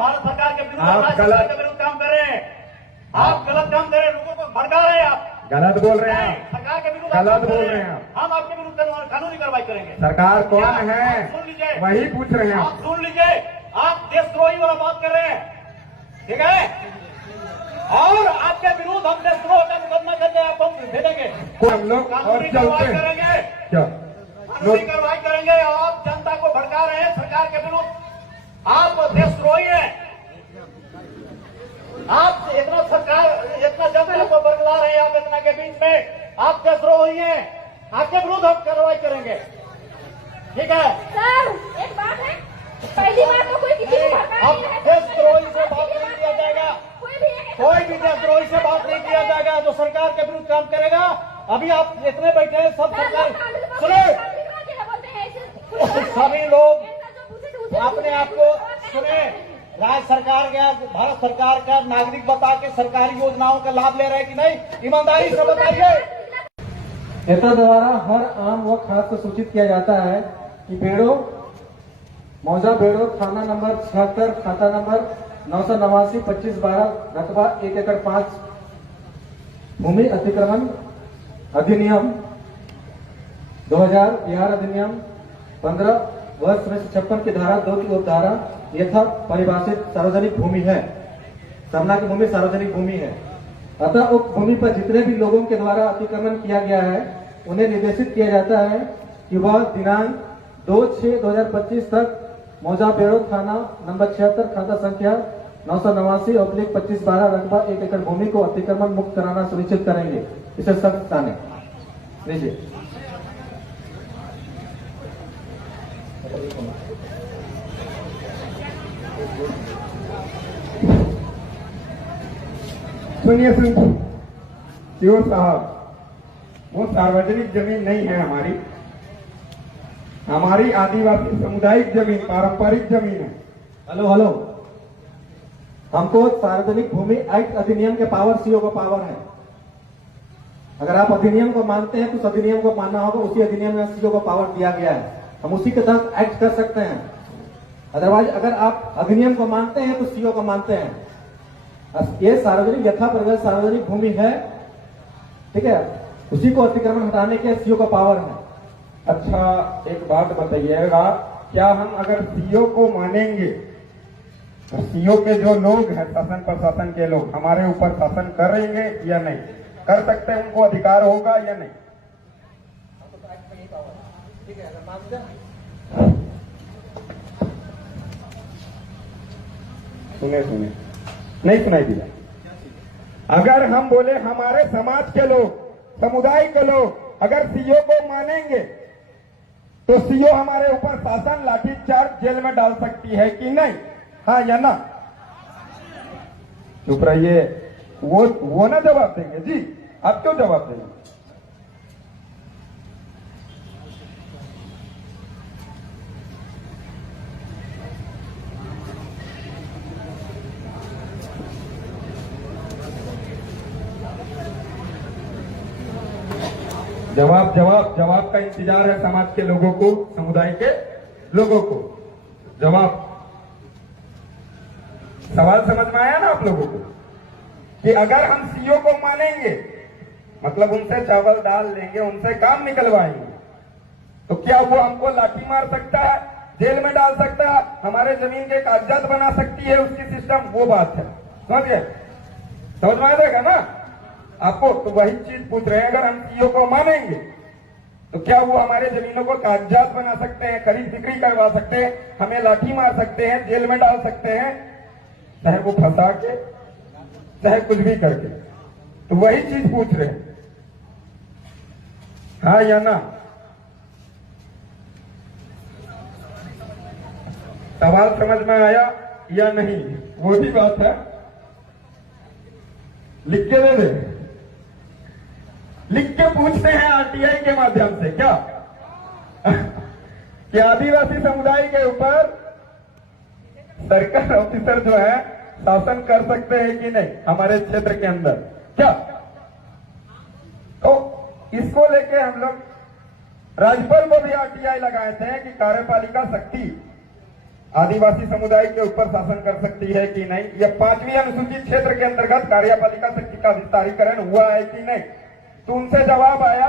भारत सरकार के विरुद्ध, आप राज्य सरकार के विरुद्ध काम कर रहे हैं। आप गलत काम कर रहे हैं, लोगों को भड़का रहे हैं। आप गलत बोल रहे हैं, सरकार के विरुद्ध गलत बोल रहे हैं। हम आपके विरुद्ध कानूनी कार्रवाई करेंगे। सरकार कौन क्या? है सुन लीजिए, वही पूछ रहे हैं। आप सुन लीजिए, आप देशद्रोही वाला बात कर रहे हैं, ठीक है? और आपके विरुद्ध हम देशद्रोह का मुकदमा करके आपको भेजेंगे। हम लोग और कानूनी चलते कार्रवाई हैं करेंगे, क्या? कानूनी कार्रवाई करेंगे। आप जनता को भड़का रहे हैं सरकार के विरुद्ध, आप देशद्रोही हैं। आप इतना सरकार, इतना जनता को बरगला रहे हैं, आप इतना के बीच में आप देशद्रोही हैं। आपके विरुद्ध हम कार्रवाई करेंगे, ठीक है? सर एक बात है, पहली बार तो कोई किसी को भड़का अब नहीं है। देशद्रोही से बात नहीं किया जाएगा, कोई भी देशद्रोही से बात नहीं किया जाएगा जो सरकार के विरुद्ध काम करेगा। अभी आप इतने बैठे हैं, सब सरकार सुने, सभी लोग अपने आप को सुने, राज्य सरकार का, भारत सरकार का नागरिक बता के सरकारी योजनाओं का लाभ ले रहे हैं कि नहीं, ईमानदारी से बताइए। क्षेत्र द्वारा हर आम व खास को सूचित किया जाता है कि बेड़ो मौजा बेड़ो थाना नंबर 76 खाता नंबर 989 2512 रकबा 1 एकड़ 5 भूमि अतिक्रमण अधिनियम 2000 बिहार अधिनियम 15 वर्ष 56 की धारा 2 की उपधारा यथा परिभाषित सार्वजनिक भूमि है। सरना की भूमि सार्वजनिक भूमि है। अतः उक्त भूमि पर जितने भी लोगों के द्वारा अतिक्रमण किया गया है उन्हें निर्देशित किया जाता है कि वह दिनांक 2/6/2025 तक मौजा बेड़ो थाना नंबर 76 खाता संख्या 989/2512 रकबा 1 एकड़ भूमि को अतिक्रमण मुक्त कराना सुनिश्चित करेंगे। इसे सख्त ताने लीजिए। सुनिए सीओ साहब, वो सार्वजनिक जमीन नहीं है हमारी, हमारी आदिवासी सामुदायिक जमीन, पारंपरिक जमीन है। हेलो, हमको सार्वजनिक भूमि एक्ट अधिनियम के पावर सीओ का पावर है। अगर आप अधिनियम को मानते हैं तो उस अधिनियम को मानना होगा। उसी अधिनियम में सीओ को पावर दिया गया है, हम उसी के तहत एक्ट कर सकते हैं। अदरवाइज अगर आप अधिनियम को मानते हैं तो सीओ को मानते हैं। ये सार्वजनिक यथा परिभाषित सार्वजनिक भूमि है, ठीक है, उसी को अतिक्रमण हटाने के सीओ का पावर है। अच्छा एक बात बताइएगा, क्या हम अगर सीओ को मानेंगे तो सीओ के जो लोग हैं, शासन प्रशासन के लोग, हमारे ऊपर शासन करेंगे या नहीं कर सकते हैं? उनको अधिकार होगा या नहीं? सुने नहीं सुनाई दिया। अगर हम बोले हमारे समाज के लोग, समुदाय के लोग अगर सीओ को मानेंगे तो सीओ हमारे ऊपर शासन, लाठीचार्ज, जेल में डाल सकती है कि नहीं? हाँ या ना? चुप रहिए, वो ना जवाब देंगे जी, आप क्यों जवाब देंगे? जवाब का इंतजार है समाज के लोगों को, समुदाय के लोगों को। जवाब, सवाल समझ में आया ना आप लोगों को? कि अगर हम सीओ को मानेंगे, मतलब उनसे चावल दाल लेंगे, उनसे काम निकलवाएंगे, तो क्या वो हमको लाठी मार सकता है, जेल में डाल सकता है, हमारे जमीन के कागजात बना सकती है उसकी सिस्टम? वो बात है, समझिए, समझ में आ जाएगा ना आपको? तो वही चीज पूछ रहे हैं, अगर हम सीओ को मानेंगे तो क्या वो हमारे जमीनों को कागजात बना सकते हैं, खरीद बिक्री करवा सकते हैं, हमें लाठी मार सकते हैं, जेल में डाल सकते हैं, चाहे वो फंसा के, चाहे कुछ भी करके? तो वही चीज पूछ रहे हैं, हाँ या ना? सवाल समझ में आया या नहीं? वो भी बात है, लिख के दे दे, लिख के पूछते हैं आरटीआई के माध्यम से क्या कि आदिवासी समुदाय के ऊपर सरकार ऑफिसर जो है शासन कर सकते हैं कि नहीं हमारे क्षेत्र के अंदर? क्या तो इसको लेके हम लोग राज्यपाल को भी आरटीआई लगाए थे कि कार्यपालिका शक्ति आदिवासी समुदाय के ऊपर शासन कर सकती है कि नहीं, यह 5वीं अनुसूचित क्षेत्र के अंतर्गत कार्यपालिका शक्ति का विस्तारीकरण हुआ है कि नहीं। तो उनसे जवाब आया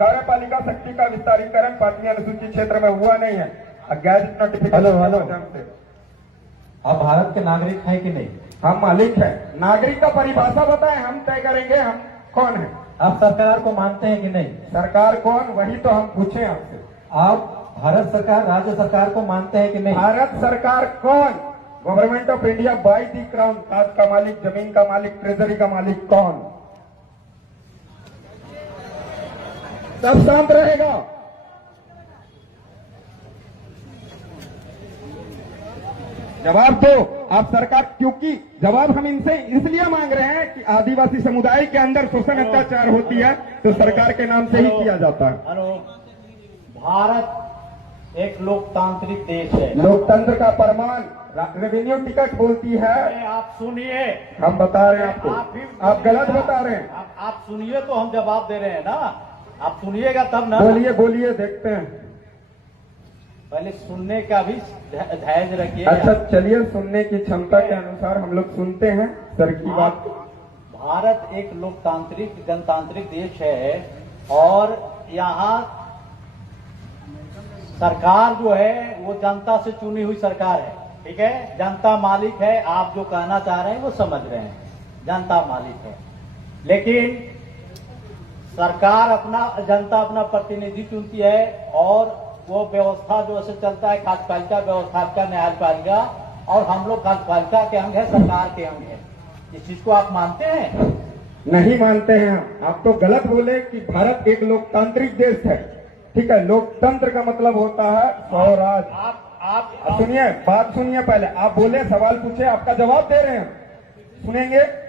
कार्यपालिका शक्ति का विस्तारीकरण 5वीं अनुसूचित क्षेत्र में हुआ नहीं है। Gadget notification hello, hello. के माध्यम से आप भारत के नागरिक हैं कि नहीं? हम मालिक है। नागरिक का परिभाषा बताएं, हम तय करेंगे हम कौन है। आप सरकार को मानते हैं कि नहीं? सरकार कौन, वही तो हम पूछे आपसे। आप भारत सरकार, राज्य सरकार को मानते हैं कि नहीं? भारत सरकार कौन? Government of India by the crown. खाद का मालिक, जमीन का मालिक, ट्रेजरी का मालिक कौन? सब शांत रहेगा। जवाब दो आप सरकार, क्योंकि जवाब हम इनसे इसलिए मांग रहे हैं कि आदिवासी समुदाय के अंदर शोषण अत्याचार होती है तो सरकार के नाम से ही किया जाता है। हेलो, भारत एक लोकतांत्रिक देश है। लोकतंत्र का प्रमाण रेवेन्यू टिकट बोलती है। आप सुनिए, हम बता रहे हैं आपको, आप गलत बता रहे हैं। आप सुनिए तो हम जवाब दे रहे हैं ना, आप सुनिएगा तब ना। बोलिए बोलिए, देखते हैं। पहले सुनने का भी धैर्य रखिए। अच्छा चलिए, सुनने की क्षमता के अनुसार हम लोग सुनते हैं सर की बात। भारत एक लोकतांत्रिक जनतांत्रिक देश है और यहाँ सरकार जो है वो जनता से चुनी हुई सरकार है। ठीक है, जनता मालिक है। आप जो कहना चाह रहे हैं वो समझ रहे हैं, जनता मालिक है। लेकिन सरकार जनता अपना प्रतिनिधि चुनती है और वो व्यवस्था जो ऐसे चलता है, कार्यपालिका व्यवस्था का, न्यायपालिका, और हम लोग कार्यपालिका के अंग है, सरकार के अंग है। इस चीज को आप मानते हैं? नहीं मानते हैं। आप तो गलत बोले कि भारत एक लोकतांत्रिक देश है। ठीक है, लोकतंत्र का मतलब होता है स्वराज। आप सुनिए, बात सुनिए पहले। आप बोले, सवाल पूछे, आपका जवाब दे रहे हैं, सुनेंगे।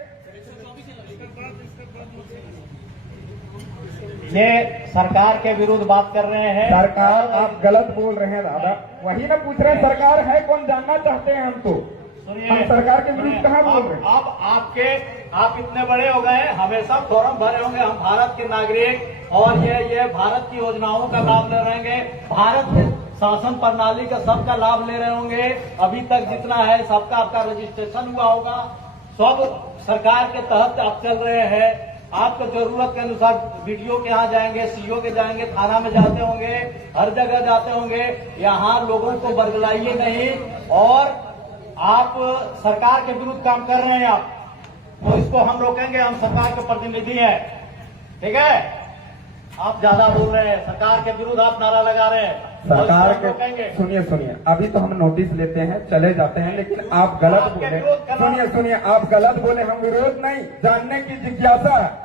ये सरकार के विरुद्ध बात कर रहे हैं। सरकार, आप गलत बोल रहे हैं दादा। वही ना पूछ रहे हैं, सरकार है कौन, जानना चाहते हैं हम तो। हम सरकार के विरुद्ध कहाँ बोल रहे हैं? अब आप इतने बड़े हो गए, हमेशा फॉर्म भरे होंगे, हम भारत के नागरिक और ये भारत की योजनाओं का लाभ ले रहे होंगे, भारत के शासन प्रणाली का सबका लाभ ले रहे होंगे। अभी तक जितना है सबका आपका रजिस्ट्रेशन हुआ होगा, सब सरकार के तहत आप चल रहे हैं। आपको जरूरत के अनुसार वीडियो के यहाँ जाएंगे, सीओ के जाएंगे, थाना में जाते होंगे, हर जगह जाते होंगे। यहाँ लोगों को बरगलाइए नहीं, और आप सरकार के विरुद्ध काम कर रहे हैं आप, तो इसको हम रोकेंगे। हम सरकार के प्रतिनिधि हैं, ठीक है? आप ज्यादा बोल रहे हैं, सरकार के विरुद्ध आप नारा लगा रहे हैं, सरकार तो रोकेंगे। के सुनिए सुनिए, अभी तो हम नोटिस लेते हैं, चले जाते हैं, लेकिन आप गलत आपके बोले। विरोध करना- सुनिए सुनिए, आप गलत बोले। हम विरोध नहीं, जानने की जिज्ञासा है।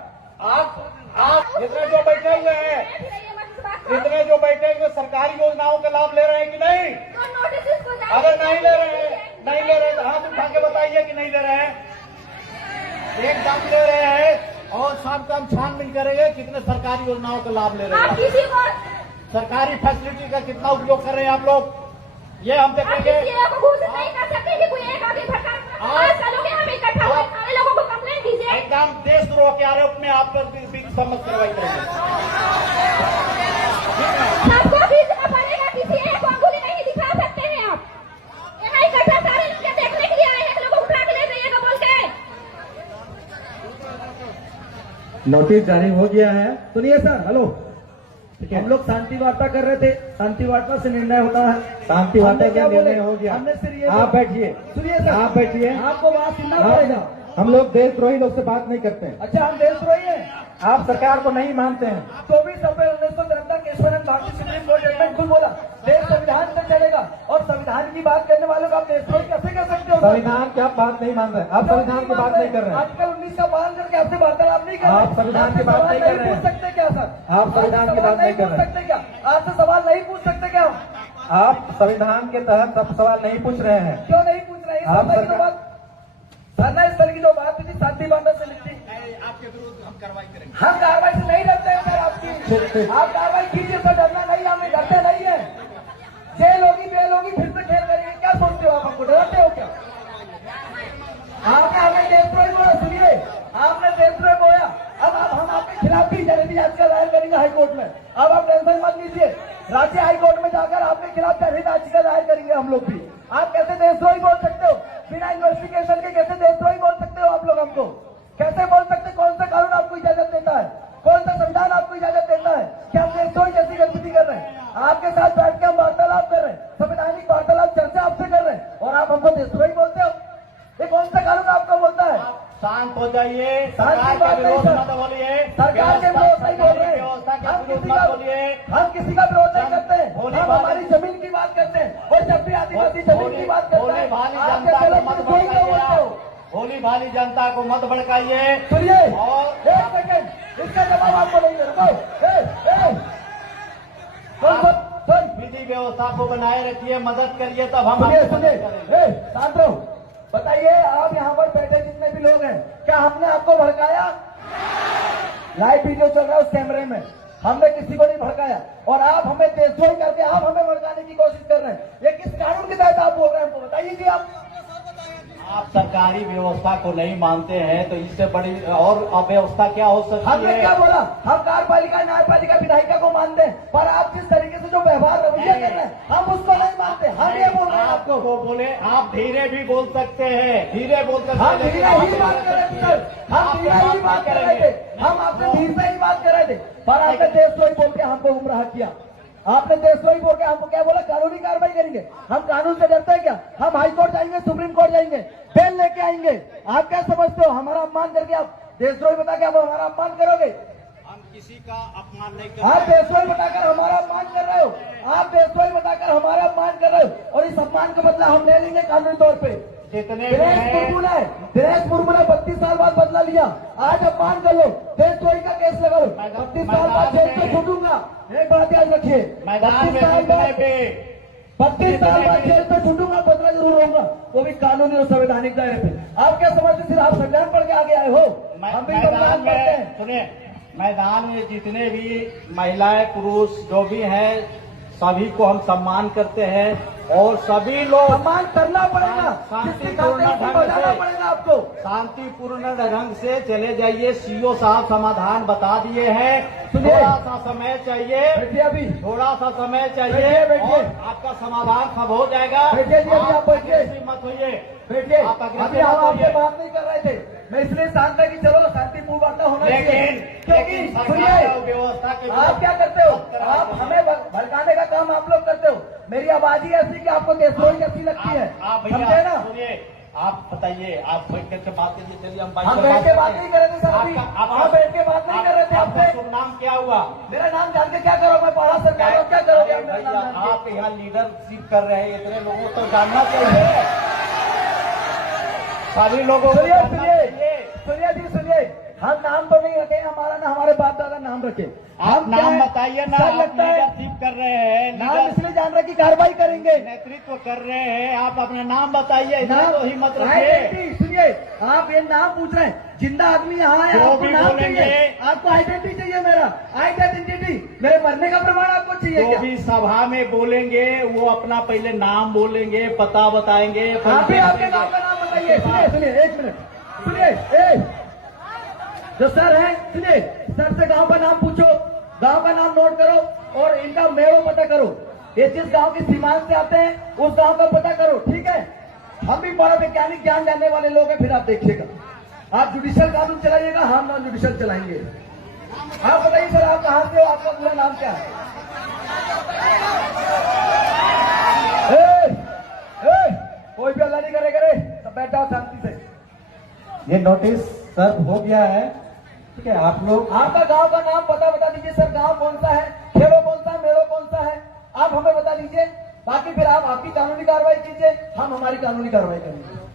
आप इतने जो बैठे हुए हैं, इतने जो बैठे हुए सरकारी योजनाओं का लाभ ले रहे हैं कि नहीं? अगर नहीं ले रहे हैं, नहीं ले रहे हैं तो हाथ उठा के बताइए कि नहीं ले रहे हैं। एकदम ले रहे हैं, और शाम को हम छानबीन करेंगे कितने सरकारी योजनाओं का लाभ ले रहे आप हैं, किसी को सरकारी फैसिलिटी का कितना उपयोग कर रहे हैं आप लोग, ये हम आप देखेंगे। किसी को घोषित नहीं कर सकते कि कोई एक आगे भटका। आज चलोगे, हम इकट्ठा हुए सारे लोगों को कंप्लेंट कीजिए। एकदम देशद्रोह के आरोप में आप पर सम्मत कार्रवाई करेंगे। सबको खींचना पड़ेगा, किसी एक को अंगुली नहीं दिखा सकते हैं आप। यहाँ इकट्ठा सारे लोग ये देखने के लिए आए हैं कि लोगों को उठा के ले जाइएगा बोल के। नोटिस जारी हो गया है। सुनिए सर, हेलो, हम लोग शांति वार्ता कर रहे थे, शांति वार्ता से निर्णय होता है। शांति वार्ता का निर्णय हो गया। हमने सिर्फ ये, आप बैठिए, सुनिए सर, आप बैठिए, आपको बात सुनना पड़ेगा। हम लोग देशद्रोही लोग से बात नहीं करते हैं। अच्छा, हम देशद्रोही हैं? आप सरकार को नहीं मानते हैं? 24 अप्रैल 1973 Kesavananda Bharati supreme court judgment खुद बोला, देश संविधान से चलेगा, और संविधान की बात करने वालों को आप देशद्रोही कैसे कर सकते हो? संविधान की आप बात नहीं मान रहे, आप संविधान की बात नहीं कर रहे हैं। आर्टिकल 19 का पालन करके आपसे वार्तालाप नहीं कर रहे, आप संविधान की बात नहीं कर रहे हैं। पूछ सकते क्या सर? आप संविधान की बात नहीं कर रहे हैं क्या? आपसे सवाल नहीं पूछ सकते क्या? आप संविधान के तहत आप सवाल नहीं पूछ रहे हैं। क्यों नहीं पूछ रहे हैं? धरना स्थल की जो बात थी शांति वार्ता से लिखी, आपके विरुद्ध हम कार्रवाई करेंगे। हम कार्रवाई से नहीं डरते हैं सर आपकी। आप कार्रवाई कीजिए सर, डरना नहीं, हमें डरते नहीं है। जेल होगी, बेल होगी, फिर से खेल करेंगे, क्या सोचते हो आप? हमको डरते हो क्या? आपने हमें देशद्रोही बोला, सुनिए, आपने देशद्रोही बोला। अब हम आपके खिलाफ भी जनहित याचिका दायर करेंगे हाईकोर्ट में। अब आप टेंशन मत लीजिए, राज्य हाईकोर्ट में जाकर आपके खिलाफ जनहित याचिका दायर करेंगे हम लोग भी। आप देशद्रोही बोल सकते हो? बिना इन्वेस्टिगेशन के कैसे देशद्रोही बोल सकते हो आप लोग हमको? कैसे बोल सकते? कौन सा कानून आपको इजाजत देता है? कौन सा संविधान आपको इजाजत देता है कि हम देशद्रोही जैसी गतिविधि कर रहे हैं? आपके साथ बैठ के हम वार्तालाप कर रहे हैं, संवैधानिक वार्तालाप चर्चा आपसे कर रहे हैं, और आप हमको देशद्रोही बोलते हो? ये कौन सा कानून आपको बोलता है? शांत हो जाइए, शांति सरकार बात के नहीं विरोध सर। मत बोलिए, सरकार के विरोध नहीं बोल रहे हैं। व्यवस्था के हम विरोध किसी मत का बोलिए। हम किसी का विरोध नहीं करते हैं। भोली हम भाली- हमारी जमीन की बात करते हैं, और जब भी आदिवासी जमीन की बात करते भोली हैं भाली आप जनता कैसे को लोग मत देशद्रोही क्यों भड़काइए बोलते हो? आप। भोली भाली जनता को मत भड़काइए। सुनिए, और- एक सेकंड, इसका जवाब आपको नहीं दे रहा। सुन, विधि व्यवस्था को बनाए रखिए, मदद करिए, तब हम सुनिए आपकी सुनिए, मदद करेंगे। शांत रहो। बताइए, आप यहाँ पर बैठे जितने भी लोग हैं, क्या हमने आपको भड़काया? लाइव वीडियो चल रहा है उस कैमरे में, हमने किसी को नहीं भड़काया, और आप हमें देशद्रोही करके आप हमें भड़काने की कोशिश कर रहे हैं। ये किस कानून के तहत आप बोल रहे हैं, हमको बताइए जी। आप सरकारी व्यवस्था को नहीं मानते हैं तो इससे बड़ी और अव्यवस्था क्या हो सकती हमने है? क्या बोला? हम कार्यपालिका, न्यायपालिका, विधायिका को मानते हैं, पर आप जिस तरीके से जो व्यवहार रवैया कर रहे हैं हम उसको नहीं मानते। हम ये बोल रहे हैं आपको। आपको बोले, आप धीरे भी बोल सकते हैं, धीरे बोल सकते हम हैं, धीरे लेकिन ही आप बात कर रहे थे सर, हम आप धीरे ही बात कर रहे थे, हम आपसे धीरे से ही बात कर रहे थे, पर आपने देशद्रोही बोल के हमको गुमराह किया। आपने देशद्रोही बोल के हमको क्या बोला? कानूनी कार्रवाई करेंगे। हम कानून से डरते हैं क्या? हम हाई कोर्ट जाएंगे, सुप्रीम कोर्ट जाएंगे, बेल लेके आएंगे। आप क्या समझते हो? हमारा अपमान करके आप देशद्रोही बता के आप हमारा अपमान करोगे? हम किसी का अपमान नहीं आप करते। देशद्रोही बताकर हमारा अपमान कर रहे हो। आप देशद्रोही बताकर हमारा अपमान कर रहे हो, और इस अपमान का बदला हम ले लेंगे कानूनी तौर पे। जितने भी दिनेश हैं, मुर्मू ने 32 साल बाद बदला लिया। आज अपमान कर लो, देशद्रोही का केस लगा लो, 32 साल बाद जेल से छूटूंगा। एक बात याद रखिए, मैदान 32 में साल जितने बाद भी 32 साल बाद जेल से छूटूंगा, बदला जरूर होगा, वो भी कानूनी और संवैधानिक दायरे पे। आप क्या समझते? सिर्फ आप संविधान पढ़ के आगे आए हो? हम भी संविधान मैदान पढ़ते में हैं। सुनिए, मैदान में जितने भी महिलाएं, पुरुष जो भी हैं, सभी को हम सम्मान करते हैं, और सभी लोग सम्मान करना पड़ेगा, जिसके खाते उसको बजाना पड़ेगा आपको। शांतिपूर्ण ढंग से चले जाइए। सीओ साहब समाधान बता दिए हैं, सुनिए। थोड़ा सा समय चाहिए, बैठिए अभी, थोड़ा सा समय चाहिए, बैठिए, बैठिए। और आपका समाधान सब हो जाएगा। बैठिए जी, अभी आप बैठिए। aggressive मत होइए, बैठिए। आप aggressive अभी हम मत आपसे होइए। बात नहीं कर रहे थे, मैं इसलिए शांत है कि चलो शांतिपूर्ण वार्ता होना चाहिए। क्योंकि लेकिन सरकार सुनिए, और व्यवस्था के आप क्या करते हो? आप हमें भड़काने का काम आप लोग करते हो। मेरी आवाज ही ऐसी कि आपको देशद्रोही कैसी लगती है, आप समझे भैया ना? सुनिए, आप बताइए, आप बैठ करके बात कीजिए। चलिए हम हम बैठ के बात नहीं कर रहे थे सर, अभी आप बैठ के बात नहीं कर रहे थे आपका आपसे। शुभ नाम क्या हुआ? मेरा नाम जान के क्या करोगे? मैं पढ़ा सरकार, क्या करोगे आप मेरा भैया, नाम जान के? आप यहाँ लीडरशिप कर रहे हैं, इतने लोगों को जानना चाहिए, सभी लोगों को सुनिए जानना सुनिए चाहिए। सुनिए जी, सुनिए, हम नाम तो नहीं रखे, हमारा ना हमारे बाप दादा नाम रखे। आप हम क्या नाम है? बताइए ना, सर आप लगता है लीडरशिप कर रहे हैं, नाम इसलिए जान रहे कि कार्रवाई करेंगे। नेतृत्व कर रहे हैं, आप अपना नाम बताइए, इतना नाम तो हिम्मत रखिए। आइडेंटिटी, सुनिए, आप ये नाम पूछ रहे हैं, जिंदा आदमी यहाँ है, जो आपको भी नाम बोलेंगे। चाहिए, आपको आइडेंटिटी चाहिए। मेरा आइडेंटिटी, मेरे मरने का प्रमाण आपको चाहिए जो क्या? भी सभा में बोलेंगे वो अपना पहले नाम बोलेंगे, पता बताएंगे। आप भी आपके गांव का नाम बताइए। सुनिए सुनिए, एक मिनट सुनिए, जो सर है, सुनिए, सर से गांव का नाम पूछो, गांव का नाम नोट करो, और इनका मेड़ो पता करो। ये जिस गांव की सीमांत से आते हैं उस गांव का पता करो, ठीक है? हम भी बड़ा वैज्ञानिक ज्ञान जानने वाले लोग हैं, फिर आप देखिएगा। आप जुडिशियल कानून चलाइएगा, हम नॉन जुडिशियल चलाएंगे। आप बताइए सर, आप कहाँ से हो? आपका पूरा नाम क्या है? कोई भी अल्लाह नहीं करे, सब बैठ जाओ शांति से। ये नोटिस सर्व हो गया है, ठीक है? आप लोग आपका गांव का नाम पता बता दीजिए सर, गांव कौन सा है, खेड़ो कौन सा है, मेड़ो कौन सा है, आप हमें बता दीजिए। बाकी फिर आप आपकी कानूनी कार्रवाई कीजिए, हम हमारी कानूनी कार्रवाई करेंगे।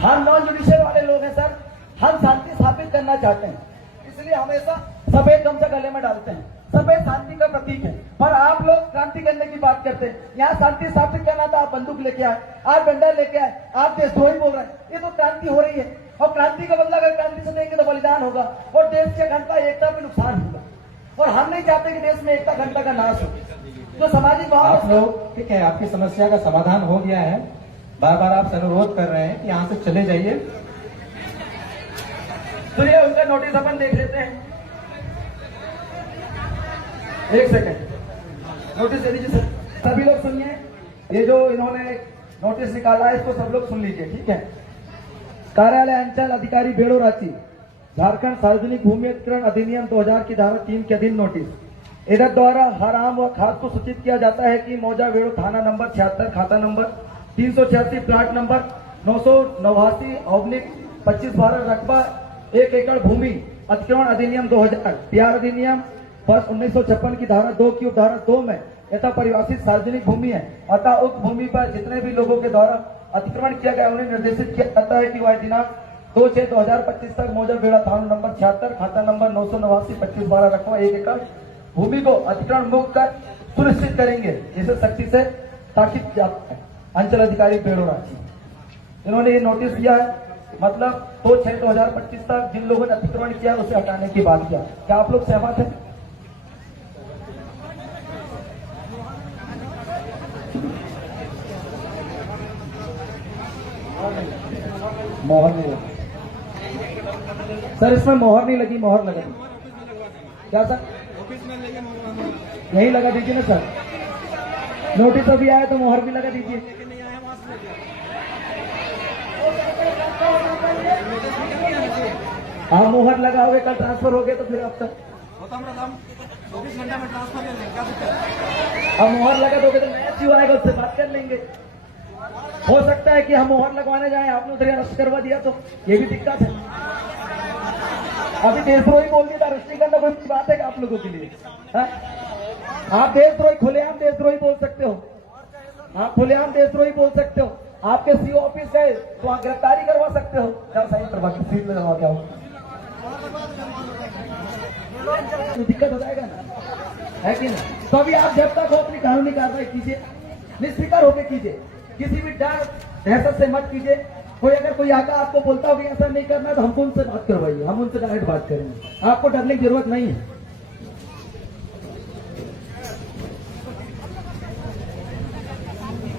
हम नॉन जुडिशियल वाले लोग हैं सर, हम शांति स्थापित करना चाहते हैं, इसलिए हमेशा सफेद गमछा गले में डालते हैं। सफेद शांति का प्रतीक है, पर आप लोग क्रांति करने की बात करते हैं। यहाँ शांति स्थापित करना था, आप बंदूक लेके आए, आप डंडा लेके आए, आप देशद्रोही बोल रहे हैं। ये तो क्रांति हो रही है, और क्रांति का बदला अगर क्रांति से देंगे तो बलिदान होगा, और देश के अखंडता एकता में नुकसान होगा, और हम नहीं चाहते कि देश में एकता अखंडता का नाश हो। तो सामाजिक आप भाव लोग, ठीक है, आपकी समस्या का समाधान हो गया है। बार बार आप अनुरोध कर रहे हैं कि यहाँ से चले जाइए। सुनिए, उनका नोटिस अपन देख लेते हैं। एक सेकंड, नोटिस दे दीजिए सर। सभी लोग सुनिए, ये जो इन्होंने नोटिस निकाला है इसको सब लोग सुन लीजिए, ठीक है। कार्यालय अंचल अधिकारी बेड़ो रांची, झारखंड सार्वजनिक भूमि अधिग्रहण अधिनियम 2000 की धारा 3 के अधीन नोटिस। इधर द्वारा हर आम व खास को सूचित किया जाता है कि मौजा बेड़ो थाना नंबर 76 खाता नंबर 386 प्लाट नंबर 989/25/12 रकबा 1 एकड़ भूमि अतिक्रमण अधिनियम 2000 बिहार अधिनियम वर्ष 1956 की धारा 2 की उपधारा 2 में यथा परिभाषित सार्वजनिक भूमि है। अतः उक्त भूमि पर जितने भी लोगों के द्वारा अतिक्रमण किया गया उन्हें निर्देशित किया जाता है कि वह दिनांक 2/6/2025 तक मौजा बेड़ा थाना नंबर 76 खाता नंबर 989/25/12 रकबा 1 एकड़ भूमि को अतिक्रमण मुक्त कर सुनिश्चित करेंगे। इसे सख्ती से ताकीद जाता है। अंचल अधिकारी बेड़ो रांची, इन्होंने ये नोटिस दिया है, मतलब 2/6/2025 तक जिन लोगों ने अतिक्रमण किया उसे हटाने की बात किया। क्या आप लोग सहमत हैं? मोहर नहीं लगी सर, इसमें मोहर नहीं लगी, मोहर लगा क्या सर? यही लगा दीजिए ना सर, नोटिस अभी आया तो मोहर भी लगा दीजिए। हाँ मोहर लगाओगे, कल ट्रांसफर हो गए तो फिर आप तक 24 घंटा में ट्रांसफर कर लेंगे। अब मोहर लगा दोगे तो नया क्यों आएगा, उससे बात कर लेंगे। हो सकता है कि हम मोहर लगवाने जाएं, आपने उधर अरेस्ट करवा दिया तो ये भी दिक्कत है। अभी देशद्रोही बोल दिया, अरेस्ट नहीं करना कोई बात है आप लोगों के लिए? हा? आप देशद्रोही, खुलेआम देशद्रोही बोल सकते हो, आप खुलेआम देशद्रोही बोल सकते हो। आपके सीओ ऑफिस गए तो आप गिरफ्तारी करवा सकते हो। क्या सही करवा के सीट में करवा क्या हो, दिक्कत हो जाएगा ना, है कि नहीं? तो अभी आप जब तक हो अपनी कानूनी कार्रवाई कीजिए, निष्फिक्र होकर कीजिए, किसी भी डर दहशत से मत कीजिए। कोई अगर कोई आका आपको बोलता हो कि ऐसा नहीं करना तो हमको उनसे बात करवाइए, हम उनसे डायरेक्ट बात करेंगे, आपको डरने की जरूरत नहीं है।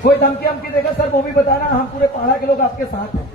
कोई धमकी हमकी देगा सर वो भी बताना, हम पूरे पाड़ा के लोग आपके साथ हैं।